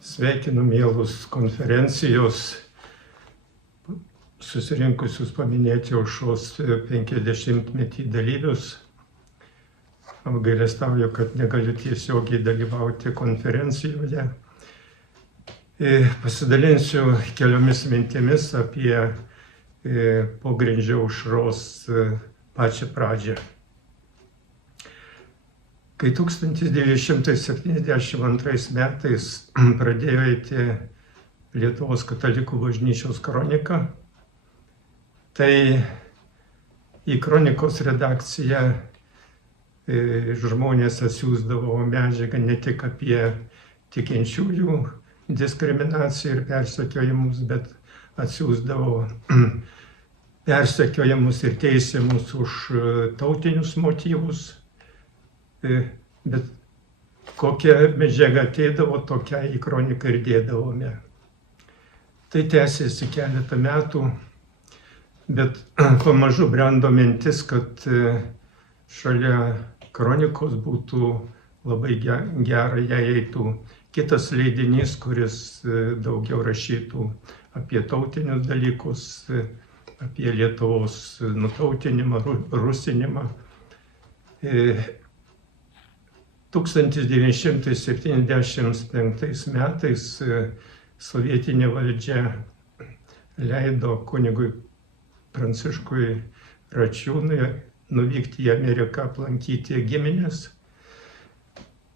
Sveikinu mielus konferencijos susirinkusius paminėti aušros 50-metį dalyvius. Apgailestauju, kad negaliu tiesiogiai dalyvauti konferencijoje. Pasidalinsiu keliomis mintimis apie pogrindžio aušros pačią pradžią. Kai 1972 metais pradėjo eiti Lietuvos katalikų bažnyčios kronika, tai į kronikos redakciją žmonės atsiųsdavo medžiagą ne tik apie tikinčiųjų diskriminaciją ir persekiojimus, bet atsiųsdavo persekiojimus ir teisiamus už tautinius motyvus. Bet kokia medžiaga ateidavo, tokią į kroniką ir dėdavome. Tai tęsėsi keletą metų, bet pamažu brendo mintis, kad šalia kronikos būtų labai gera, jei eitų kitas leidinys, kuris daugiau rašytų apie tautinius dalykus, apie Lietuvos nutautinimą, rusinimą. 1975 metais sovietinė valdžia leido kunigui Pranciškui Račiūnui nuvykti į Ameriką aplankyti giminės.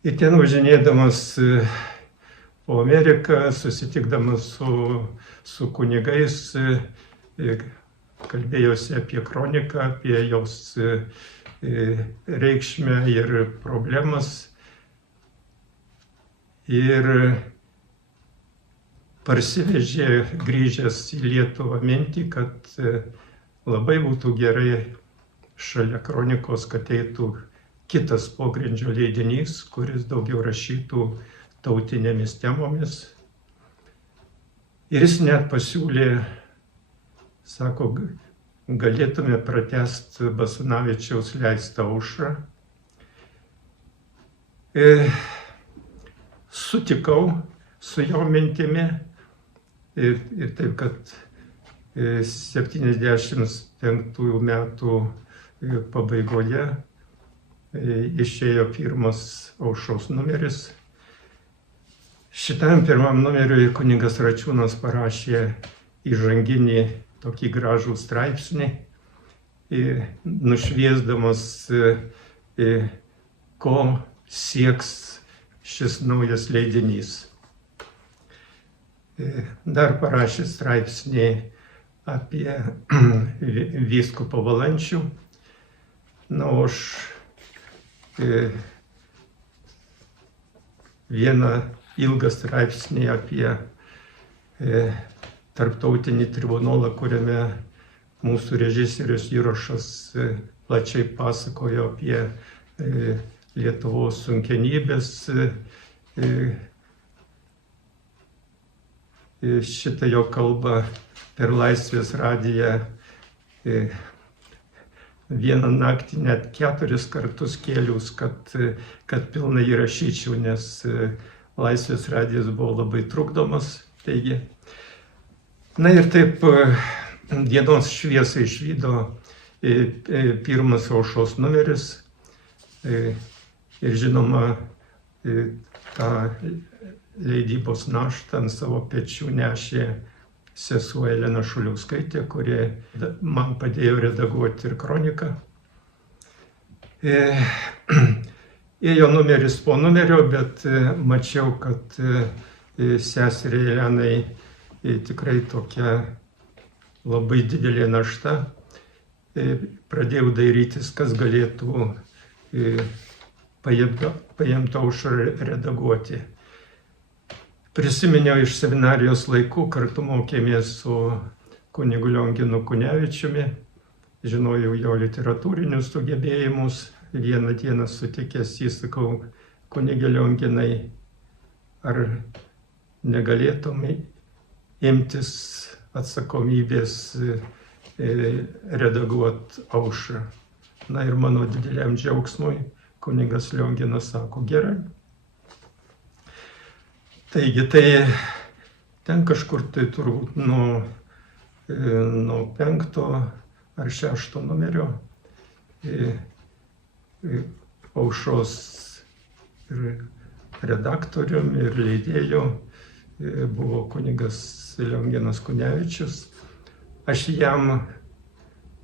Ir ten važinėdamas po Ameriką, susitikdamas su kunigais, kalbėjosi apie kroniką, apie jos reikšmę ir problemas. Ir parsivežė grįžęs į Lietuvą mintį, kad labai būtų gerai šalia kronikos, kad eitų kitas pogrindžio leidinys, kuris daugiau rašytų tautinėmis temomis. Ir jis net pasiūlė, sako, galėtume pratęsti Basanavičiaus leistą aušrą. Sutikau su jo mintimi ir taip, kad 75 metų pabaigoje išėjo pirmas aušros numeris. Šitam pirmam numeriui kunigas Račiūnas parašė įžanginį tokį gražų straipsnį, nušviesdamas, ko sieks šis naujas leidinys. Dar parašė straipsnį apie vyskupą Valančių. Na, aš vieną ilgą straipsnį apie tarptautinį tribunolą, kuriame mūsų režisierius Jurošas plačiai pasakojo apie Lietuvos sunkenybės. Šitą jo kalbą per Laisvės radiją vieną naktį net 4 kartus kėliaus, kad pilnai įrašyčiau, nes Laisvės radijas buvo labai trukdomas. Taigi, na ir taip dienos šviesą išvydo pirmas aušros numeris. Ir žinoma, tą leidybos naštą ant savo pečių nešė sesuo Elena Šuliauskaitė, kuri man padėjo redaguoti ir kroniką. Ėjo numeris po numerio, bet mačiau, kad seseriai Elenai tikrai tokia labai didelė našta. Pradėjau dairytis, kas galėtų paimtą aušrą redaguoti. Prisiminiau iš seminarijos laikų, kartu mokėmės su kunigu Lionginu Kunevičiumi, žinojau jo literatūrinius sugebėjimus. Vieną dieną sutikęs jį sakau, kunige Lionginai, ar negalėtum imtis atsakomybės redaguoti aušrą. Na ir mano dideliam džiaugsmui kunigas Lionginas sako, gerai. Taigi, tai ten kažkur tai turbūt nuo 5 ar 6 numerio Aušros ir redaktorium ir leidėju buvo kunigas Lionginas Kunevičius. Aš jam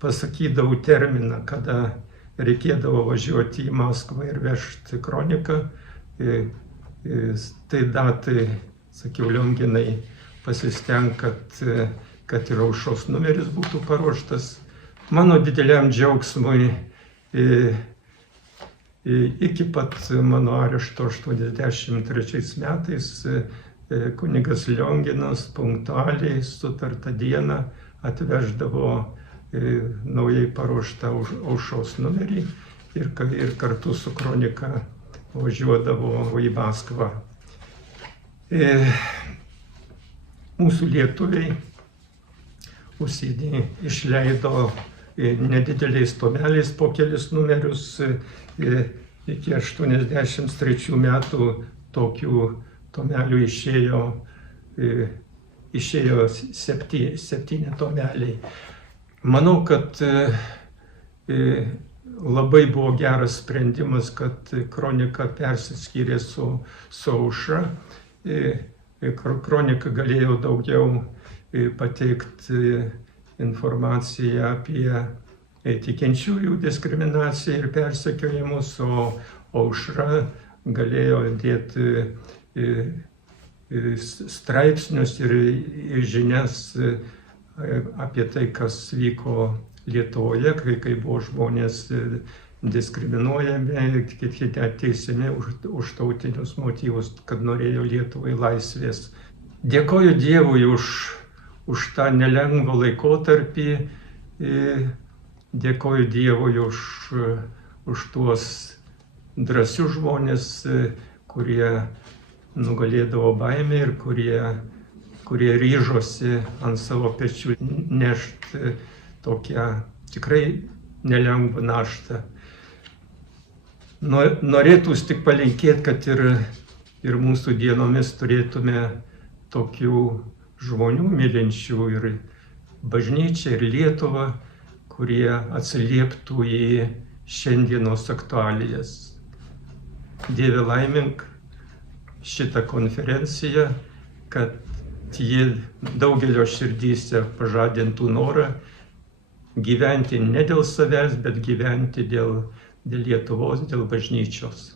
pasakydavau terminą, kada reikėdavo važiuoti į Maskvą ir vežti kroniką. Tai datai, sakiau, Lionginai, pasistenk, kad ir Aušros numeris būtų paruoštas. Mano dideliam džiaugsmui iki pat mano arešto 83 metais kunigas Lionginas punktualiai sutartą dieną atveždavo naujai paruoštą Aušros numerį ir kartu su kronika važiuodavo į Maskvą. Mūsų lietuviai užsienį išleido nedideliais tomeliais po kelis numerius. Iki 83 metų tokių tomelių išėjo 7 tomeliai. Manau, kad labai buvo geras sprendimas, kad kronika persiskyrė su Aušra. Kronika galėjo daugiau pateikti informaciją apie tikinčiųjų diskriminaciją ir persekiojimus, o Aušra galėjo dėti straipsnius ir žinias apie tai, kas vyko Lietuvoje, kai buvo žmonės diskriminuojami, kiti teisiami už tautinius motyvus, kad norėjo Lietuvai laisvės. Dėkoju Dievui už tą nelengvą laikotarpį, dėkoju Dievui už tuos drąsius žmonės, kurie nugalėdavo baimę ir kurie ryžosi ant savo pečių nešti tokią tikrai nelengvą naštą. Norėtųs tik palinkėti, kad ir mūsų dienomis turėtume tokių žmonių mylinčių ir bažnyčią, ir Lietuvą, kurie atsilieptų į šiandienos aktualijas. Dieve, laimink šitą konferenciją, kad ji daugelio širdyse pažadintų norą gyventi ne dėl savęs, bet gyventi dėl Lietuvos, dėl bažnyčios.